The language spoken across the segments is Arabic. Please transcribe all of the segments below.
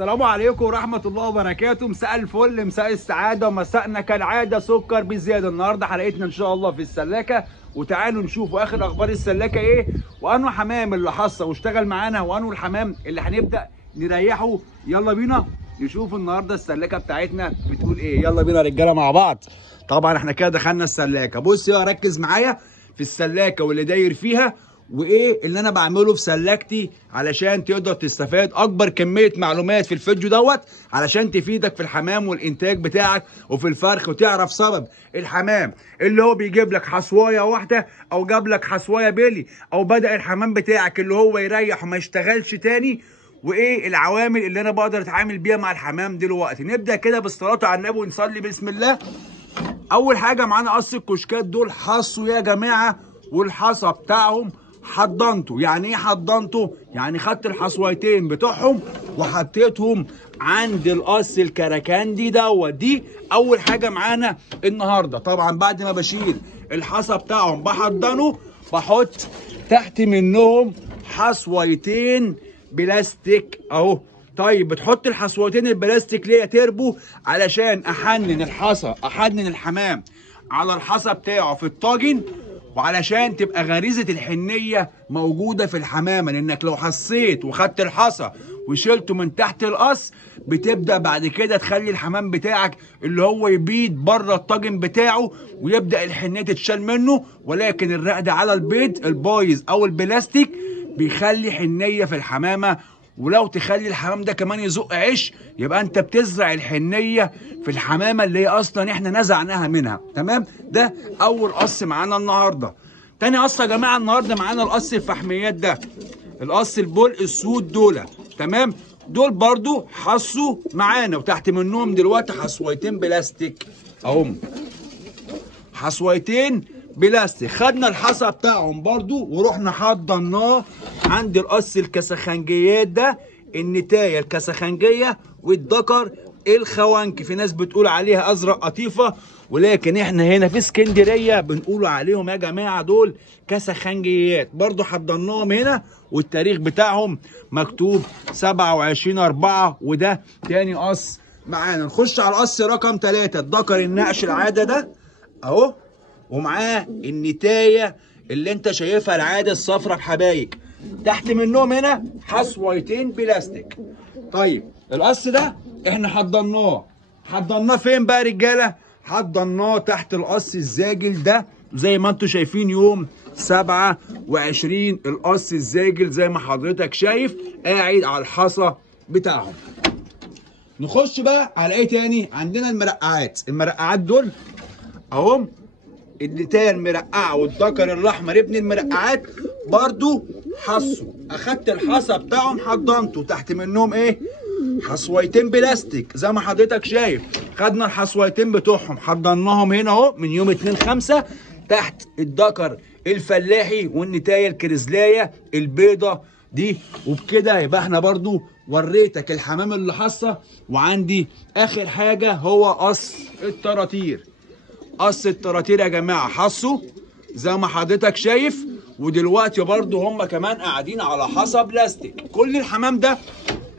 السلام عليكم ورحمة الله وبركاته. مساء الفل، مساء السعادة، ومساءنا كالعادة سكر بزيادة. النهاردة حلقتنا إن شاء الله في السلاكة، وتعالوا نشوفوا آخر أخبار السلاكة إيه، وأنو حمام اللي حصة واشتغل معانا، وأنو الحمام اللي هنبدأ نريحه. يلا بينا نشوف النهاردة السلاكة بتاعتنا بتقول إيه. يلا بينا يا رجالة مع بعض. طبعا إحنا كده دخلنا السلاكة. بص يا ركز معايا في السلاكة واللي داير فيها، وايه اللي انا بعمله في سلاكتي علشان تقدر تستفاد اكبر كميه معلومات في الفيديو دوت، علشان تفيدك في الحمام والانتاج بتاعك وفي الفرخ، وتعرف سبب الحمام اللي هو بيجيب لك حصوايه واحده او جاب لك حصوايه بيلي، او بدا الحمام بتاعك اللي هو يريح وما يشتغلش تاني، وايه العوامل اللي انا بقدر اتعامل بيها مع الحمام دلوقتي. نبدا كده بالصلاه على النبي ونصلي بسم الله. اول حاجه معانا قص الكشكات دول حصوا يا جماعه، والحصى بتاعهم حضنته. يعني ايه حضنته؟ يعني خدت الحصويتين بتوعهم وحطيتهم عند القص الكركندي دوت. دي اول حاجه معانا النهارده. طبعا بعد ما بشيل الحصى بتاعهم بحضنه، بحط تحت منهم حصويتين بلاستيك اهو. طيب بتحط الحصوتين البلاستيك ليه يا تربو؟ علشان احنن الحصى، احنن الحمام على الحصى بتاعه في الطاجن، وعلشان تبقى غريزه الحنيه موجوده في الحمامه. لانك لو حسيت وخدت الحصى وشلته من تحت القص، بتبدا بعد كده تخلي الحمام بتاعك اللي هو يبيض بره الطاجن بتاعه، ويبدا الحنيه تتشال منه. ولكن الرقد على البيض البايظ او البلاستيك بيخلي حنيه في الحمامه. ولو تخلي الحمام ده كمان يزق عش، يبقى انت بتزرع الحنيه في الحمامه اللي هي اصلا احنا نزعناها منها. تمام؟ ده اول قص معانا النهارده. تاني قص يا جماعه النهارده معانا القص الفحميات ده، القص البول السود دول. تمام؟ دول برضو حصوا معانا، وتحت منهم دلوقتي حصويتين بلاستيك اهم، حصويتين بلاستيك. خدنا الحصى بتاعهم برضو ورحنا حضناه عند القص الكسخنجيات ده، النتايه الكسخنجيه والذكر الخوانكي. في ناس بتقول عليها ازرق قطيفه، ولكن احنا هنا في اسكندريه بنقولوا عليهم يا جماعه دول كسخنجيات. برضو حضناهم هنا، والتاريخ بتاعهم مكتوب 27/4، وده تاني قص معانا. نخش على القص رقم 3، الذكر النقش العاده ده اهو، ومعاه النتايه اللي انت شايفها العاده الصفرا بحبايك. تحت منهم هنا حصويتين بلاستيك. طيب القص ده احنا حضناه فين بقى يا رجاله؟ حضناه تحت القص الزاجل ده زي ما انتم شايفين، يوم 27 القص الزاجل زي ما حضرتك شايف قاعد على الحصى بتاعهم. نخش بقى على ايه تاني؟ عندنا المرقعات دول اهم، النتايه المرقعه والذكر الاحمر ابن المرقعات برضو حصوا. اخدت الحصى بتاعهم حضنته، تحت منهم ايه؟ حصويتين بلاستيك زي ما حضرتك شايف. خدنا الحصويتين بتوعهم حضناهم هنا اهو من يوم 2/5 تحت الذكر الفلاحي والنتايه الكرزلايه البيضه دي. وبكده يبقى احنا برضو وريتك الحمام اللي حصى. وعندي اخر حاجه هو قص الطراطير. قص الطراطير يا جماعه حصوا زي ما حضرتك شايف، ودلوقتي برضو هم كمان قاعدين على حصى بلاستيك. كل الحمام ده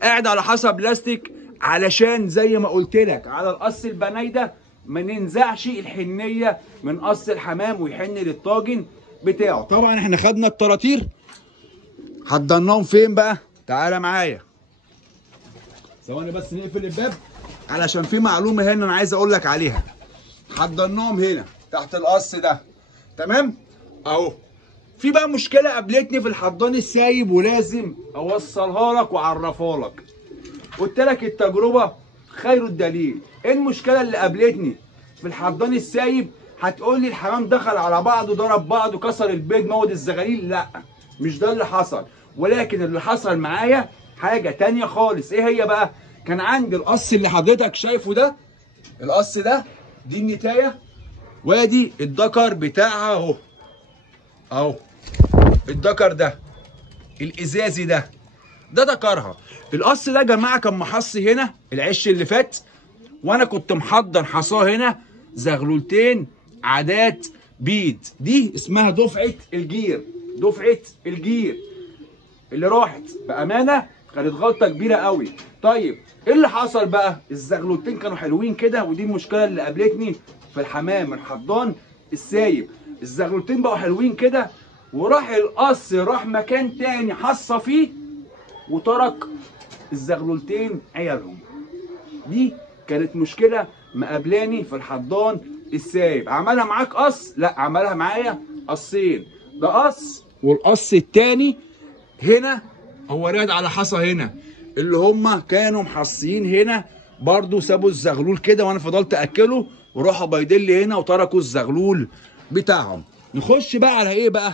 قاعد على حصى بلاستيك علشان زي ما قلت لك على القص البني ده ما ننزعش الحنيه من قص الحمام ويحن للطاجن بتاعه. طبعا احنا خدنا الطراطير حضناهم فين بقى؟ تعالى معايا ثواني بس نقفل الباب علشان في معلومه هنا انا عايز اقول لك عليها. حضناهم هنا تحت القص ده. تمام؟ اهو. في بقى مشكله قابلتني في الحضان السايب، ولازم اوصلها لك واعرفها لك. قلت لك التجربه خير الدليل. ايه المشكله اللي قابلتني في الحضان السايب؟ هتقول لي الحمام دخل على بعضه، ضرب بعضه، كسر البيض، موت الزغاليل. لا، مش ده اللي حصل. ولكن اللي حصل معايا حاجه تانيه خالص. ايه هي بقى؟ كان عندي القص اللي حضرتك شايفه ده، القص ده، دي النتايه، وادي الذكر بتاعها اهو. اهو الذكر ده الازازي ده ذكرها. القص ده يا جماعه كان محصي هنا العش اللي فات، وانا كنت محضن حصاه هنا زغلولتين عادات بيض. دي اسمها دفعه الجير، دفعه الجير اللي راحت بامانه كانت غلطه كبيره قوي. طيب ايه اللي حصل بقى؟ الزغلولتين كانوا حلوين كده، ودي المشكله اللي قابلتني في الحمام الحضان السايب. الزغلولتين بقوا حلوين كده، وراح القص راح مكان تاني حصى فيه وترك الزغلولتين عيالهم. دي كانت مشكله مقابلاني في الحضان السايب. عملها معاك قص؟ لا، عملها معايا قصين، ده قص والقص التاني هنا هو راد على حصى هنا، اللي هما كانوا محصيين هنا برضو سابوا الزغلول كده، وانا فضلت اكله وراحوا بايدين لي هنا وتركوا الزغلول بتاعهم. نخش بقى على ايه بقى؟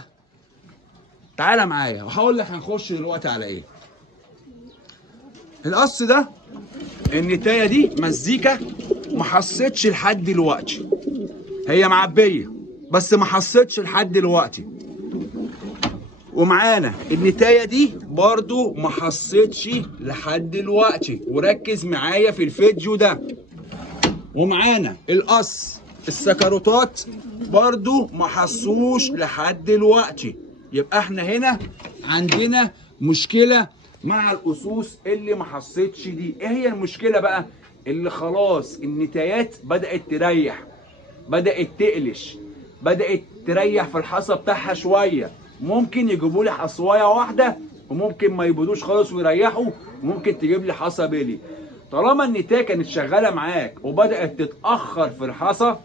تعالى معايا وهقول لك هنخش دلوقتي على ايه. القص ده النتايه دي مزيكا ما حصتش لحد دلوقتي، هي معبيه بس ما حصتش لحد دلوقتي. ومعانا النتايه دي برضو ما حصتش لحد دلوقتي، وركز معايا في الفيديو ده. ومعانا القص السكروتات برضو ما حصوش لحد دلوقتي. يبقى احنا هنا عندنا مشكله مع الاسوس اللي ما حصتش دي. ايه هي المشكله بقى؟ اللي خلاص النتايات بدات تريح، بدات تقلش، بدات تريح في الحصى بتاعها شويه. ممكن يجيبوا لي حصوايه واحده، وممكن ما يبودوش خالص ويريحوا، وممكن تجيب لي حصى بيلي. طالما النتايه كانت شغاله معاك وبدات تتاخر في الحصى،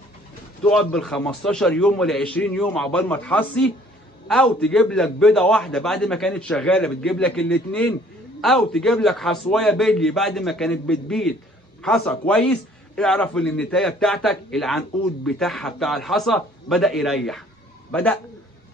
تقعد بال15 يوم ولا 20 يوم عقبال ما تحصي، او تجيب لك بيضه واحده بعد ما كانت شغاله بتجيب لك الاثنين، او تجيب لك حصوايه بيلي بعد ما كانت بتبيض حصى كويس، اعرف ان النتايه بتاعتك العنقود بتاعها بتاع الحصى بدا يريح، بدا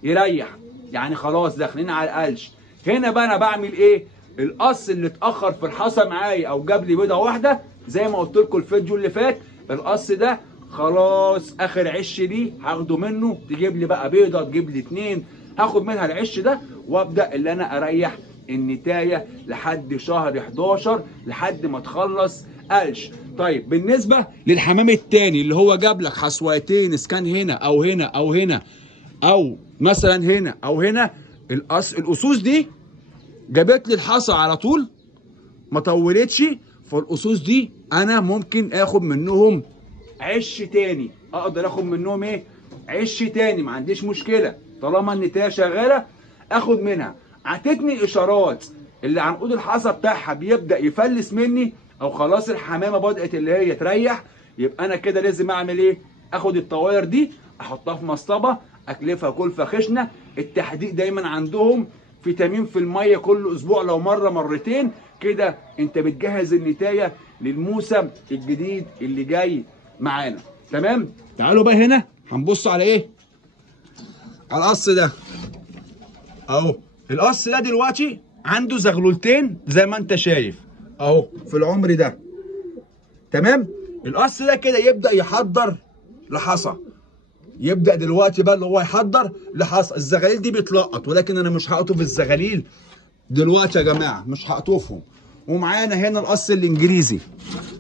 يريح، يعني خلاص داخلين على القلش. هنا بقى انا بعمل ايه؟ القص اللي اتاخر في الحصى معايا او جاب لي بيضه واحده، زي ما قلت لكم الفيديو اللي فات، القص ده خلاص اخر عش ليه هاخده منه، تجيب لي بقى بيضه، تجيب لي اتنين، هاخد منها العش ده وابدا اللي انا اريح النتايه لحد شهر 11 لحد ما تخلص قلش. طيب بالنسبه للحمام التاني اللي هو جاب لك حصويتين، اسكان هنا او هنا او هنا او مثلا هنا او هنا، الاسوس دي جابت لي الحصى على طول ما طولتش، فالاسوس دي انا ممكن اخد منهم عش تاني، اقدر اخد منهم ايه؟ عش تاني، ما عنديش مشكله طالما النتايه شغاله اخد منها. عطتني اشارات اللي عنقود الحصى بتاعها بيبدا يفلس مني، او خلاص الحمامه بدات اللي هي تريح، يبقى انا كده لازم اعمل ايه؟ اخد الطواير دي احطها في مصطبه، اكلفها كلفه خشنه. التحديق دايما عندهم فيتامين في الميه كل اسبوع لو مره مرتين كده، انت بتجهز النتايه للموسم الجديد اللي جاي معانا. تمام؟ تعالوا بقى هنا هنبص على ايه؟ على القص ده اهو. القص ده دلوقتي عنده زغلولتين زي ما انت شايف اهو في العمر ده. تمام؟ القص ده كده يبدا يحضر لحصى، يبدا دلوقتي بقى اللي هو يحضر لحصى. الزغاليل دي بتلقط، ولكن انا مش هقطف الزغاليل دلوقتي يا جماعه، مش هقطفهم. ومعانا هنا القص الانجليزي،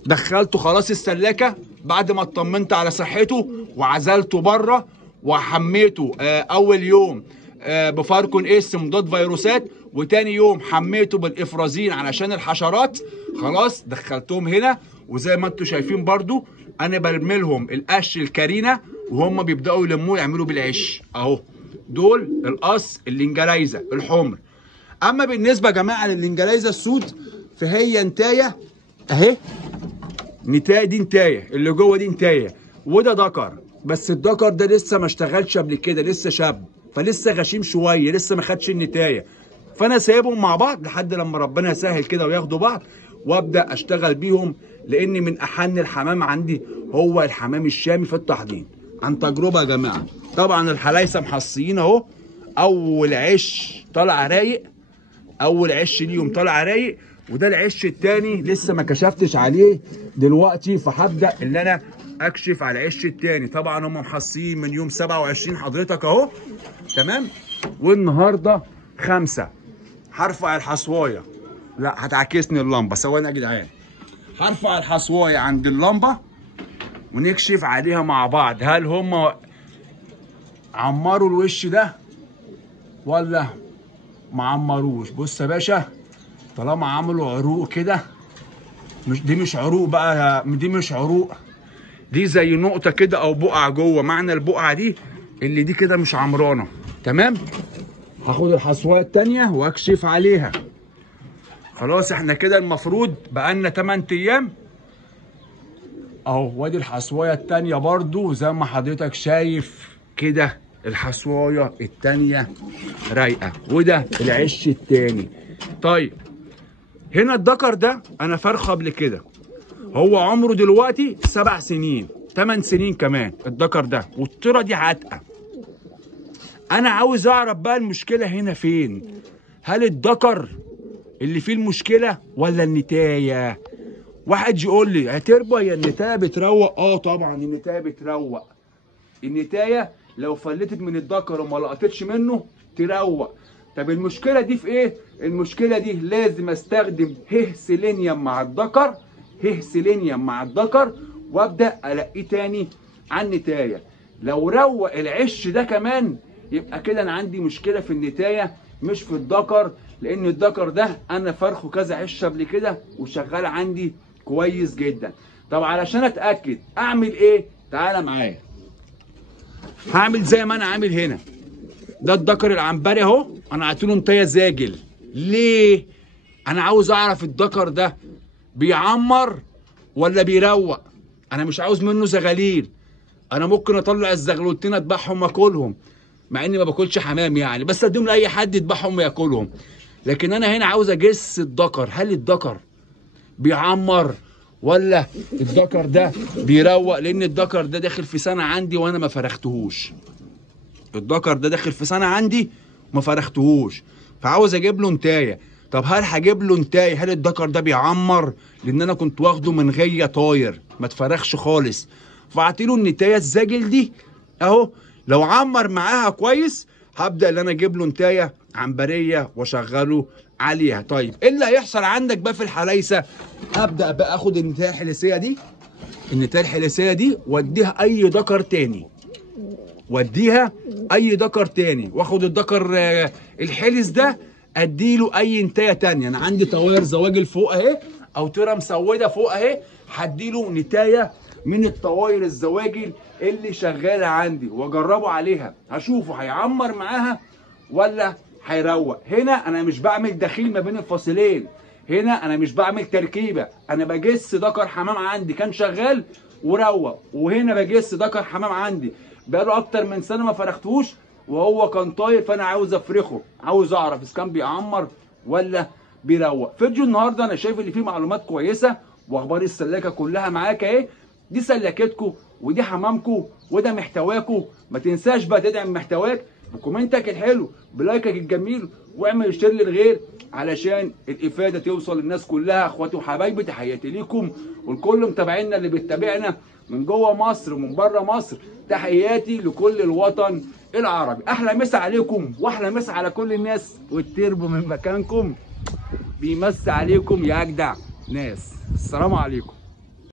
دخلته خلاص السلاكه بعد ما اطمنت على صحته وعزلته بره وحميته اول يوم بفاركون اس مضاد فيروسات، وتاني يوم حميته بالافرازين علشان الحشرات. خلاص دخلتهم هنا، وزي ما انتم شايفين برضو انا برمي لهم القش الكارينا وهم بيبداوا يلموه يعملوا بالعش اهو. دول القص الانجلايزه الحمر. اما بالنسبه يا جماعه للانجلايزه السود، فهي نتايه اهي، نتايه دي نتايه اللي جوه دي نتايه، وده دكر، بس الدكر ده لسه ما اشتغلش قبل كده، لسه شاب، فلسه غشيم شويه، لسه ما خدش النتايه. فانا سايبهم مع بعض لحد لما ربنا يسهل كده وياخدوا بعض، وابدا اشتغل بيهم، لان من احن الحمام عندي هو الحمام الشامي في التحضير عن تجربه يا جماعه. طبعا الحلايسه محصيين اهو، اول عش طالع رايق، اول عش ليهم طالع رايق، وده العش التاني لسه ما كشفتش عليه دلوقتي، فهبدا اللي انا اكشف على العش التاني. طبعا هم محصيين من يوم 27 حضرتك اهو. تمام؟ والنهارده 5. هرفع الحصوايه، لا هتعكسني اللمبه، ثواني يا جدعان. هرفع الحصوايه عند اللمبه ونكشف عليها مع بعض، هل هم عمروا الوش ده ولا ما عمروش. بص يا باشا، طالما عملوا عروق كده، دي مش عروق بقى، دي مش عروق، دي زي نقطة كده أو بقعة جوه. معنى البقعة دي اللي دي كده مش عمرانة. تمام؟ هاخد الحصواية التانية وأكشف عليها. خلاص احنا كده المفروض بقالنا 8 أيام أهو. وادي الحصواية التانية برضو زي ما حضرتك شايف كده، الحصواية التانية رايقة، وده العش التاني. طيب هنا الدكر ده أنا فرخه قبل كده، هو عمره دلوقتي 7 سنين 8 سنين كمان الدكر ده، والطيرة دي عاتقة. أنا عاوز أعرف بقى المشكلة هنا فين؟ هل الدكر اللي فيه المشكلة ولا النتاية؟ واحد يقول لي هتربى هي النتاية بتروق؟ طبعا النتاية بتروق. النتاية لو فلتت من الدكر وما لقطتش منه تروق. طب المشكلة دي في ايه؟ المشكلة دي لازم استخدم سيلينيوم مع الدكر، سيلينيوم مع الدكر، وابدا الاقيه تاني على النتاية. لو روق العش ده كمان يبقى كده انا عندي مشكلة في النتاية مش في الدكر، لان الدكر ده انا فرخه كذا عش قبل كده وشغال عندي كويس جدا. طب علشان اتاكد اعمل ايه؟ تعالى معايا. هعمل زي ما انا عامل هنا. ده الدكر العنبري اهو، انا عطيله نتايه زاجل. ليه؟ انا عاوز اعرف الدكر ده بيعمر ولا بيروق. انا مش عاوز منه زغاليل. انا ممكن اطلع الزغلولتين اذبحهم واكلهم، مع اني ما باكلش حمام يعني، بس اديهم لاي حد يذبحهم وياكلهم. لكن انا هنا عاوز اجس الدكر، هل الدكر بيعمر ولا الدكر ده بيروق؟ لان الدكر ده داخل في سنه عندي وانا ما فرختهوش. الدكر ده داخل في سنه عندي وما فرختهوش، فعاوز اجيب له نتايه. طب هل هجيب له نتايه؟ هل الدكر ده بيعمر؟ لان انا كنت واخده من غيه طاير ما اتفرخش خالص، فاعطيله النتايه الزاجل دي اهو. لو عمر معاها كويس هبدا ان انا اجيب له نتايه عنبريه واشغله عليها. طيب ايه اللي هيحصل عندك بقى في الحلايسه؟ هبدا بقى اخد النتايه الحليسيه دي، النتايه الحليسيه دي واديها اي دكر تاني، واديها اي دكر تاني، واخد الدكر الحلس ده اديله اي نتايه تانيه. انا عندي طواير زواجل فوق اهي او طيره مسوده فوق اهي، هديله نتايه من الطواير الزواجل اللي شغاله عندي واجربه عليها، هشوفه هيعمر معاها ولا هيروق. هنا انا مش بعمل دخيل ما بين الفصيلين، هنا انا مش بعمل تركيبه، انا بجس دكر حمام عندي كان شغال وروق، وهنا بجس دكر حمام عندي بقاله اكتر من سنه ما فرختهوش وهو كان طاير، فانا عاوز افرخه، عاوز اعرف اذا كان بيعمر ولا بيروق. فيديو النهارده انا شايف اللي فيه معلومات كويسه، واخبار السلاكه كلها معاك اهي. دي سلاكتكم ودي حمامكم وده محتواكم. ما تنساش بقى تدعم محتواك بكومنتك الحلو، بلايكك الجميل، واعمل شير للغير علشان الافاده توصل للناس كلها. اخواتي وحبايبي تحياتي ليكم ولكل متابعينا اللي بتتابعنا من جوه مصر ومن بره مصر. تحياتي لكل الوطن العربي. احلى مسا عليكم واحلى مسا على كل الناس، والتربو من مكانكم بيمس عليكم يا اجدع ناس. السلام عليكم.